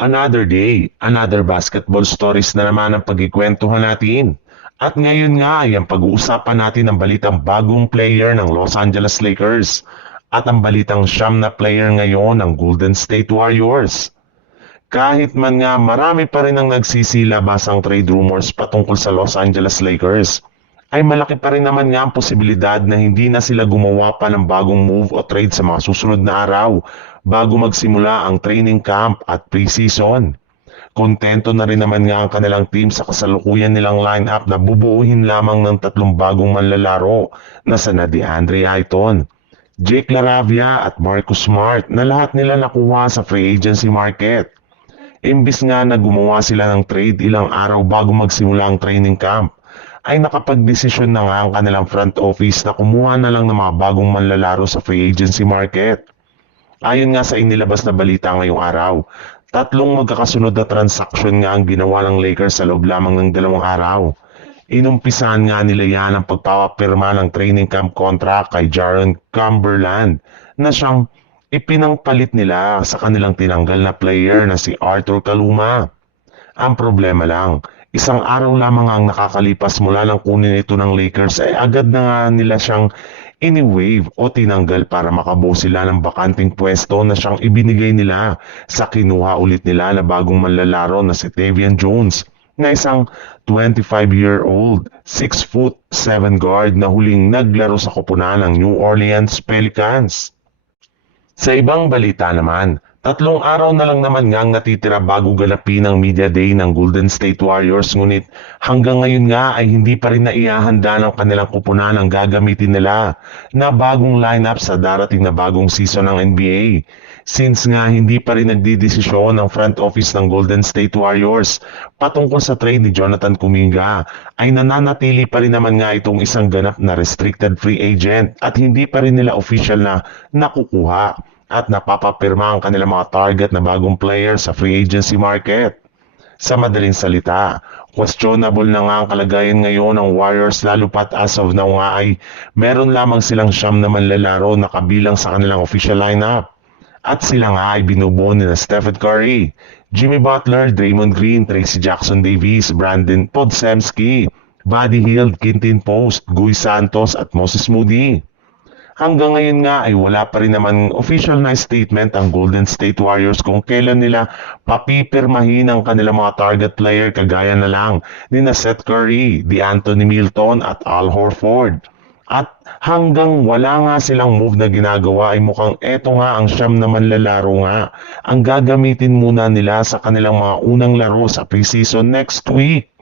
Another day, another basketball stories na naman ang pagkikwentuhan natin. At ngayon nga ay ang pag-uusapan natin ang balitang bagong player ng Los Angeles Lakers at ang balitang siyam na player ngayon ng Golden State Warriors. Kahit man nga marami pa rin ang nagsisilabasang trade rumors patungkol sa Los Angeles Lakers, ay malaki pa rin naman nga ang posibilidad na hindi na sila gumawa pa ng bagong move o trade sa mga susunod na araw bago magsimula ang training camp at preseason. Kontento na rin naman nga ang kanilang team sa kasalukuyan nilang lineup na bubuuhin lamang ng tatlong bagong manlalaro na sina DeAndre Ayton, Jake LaRavia at Marcus Smart na lahat nila nakuha sa free agency market. Imbis nga na gumawa sila ng trade ilang araw bago magsimula ang training camp, ay nakapagdesisyon na nga ang kanilang front office na kumuha na lang ng mga bagong manlalaro sa free agency market. Ayon nga sa inilabas na balita ngayong araw, tatlong magkakasunod na transaksyon nga ang ginawa ng Lakers sa loob lamang ng 2 araw. Inumpisahan nga nila yan ang pagpapapirma ng training camp contract kay Jaron Cumberland na siyang ipinangpalit nila sa kanilang tinanggal na player na si Arthur Kaluma. Ang problema lang, isang araw lamang ang nakakalipas mula ng kunin ito ng Lakers ay agad na nga nila siyang ini-wave o tinanggal para makabuo sila ng bakanting pwesto na siyang ibinigay nila sa kinuha ulit nila na bagong manlalaro na si Tavian Jones na isang 25-year-old, 6'7" guard na huling naglaro sa koponan ng New Orleans Pelicans. Sa ibang balita naman, 3 araw na lang naman nga ang natitira bago ganapin ang media day ng Golden State Warriors, ngunit hanggang ngayon nga ay hindi pa rin naihahanda ng kanilang kupunan ang gagamitin nila na bagong lineup sa darating na bagong season ng NBA. Since nga hindi pa rin nagdidesisyon ng front office ng Golden State Warriors patungkol sa trade ni Jonathan Kuminga, ay nananatili pa rin naman nga itong isang ganap na restricted free agent at hindi pa rin nila official na nakukuha at napapapirma ang kanilang mga target na bagong player sa free agency market. Sa madaling salita, questionable na nga ang kalagayan ngayon ng Warriors lalo pat as of now nga ay meron lamang silang 9 na manlalaro na kabilang sa kanilang official lineup. At sila nga ay binubuo ni Stephen Curry, Jimmy Butler, Draymond Green, Tracy Jackson Davis, Brandon Podziemski, Buddy Hield, Quinton Post, Guy Santos at Moses Moody. Hanggang ngayon nga ay wala pa rin naman official na statement ang Golden State Warriors kung kailan nila papipirmahin ang kanilang mga target player kagaya na lang ni Seth Curry, Anthony Milton at Al Horford. At hanggang wala nga silang move na ginagawa ay mukhang eto nga ang 9 na manlalaro nga ang gagamitin muna nila sa kanilang mga unang laro sa preseason next week.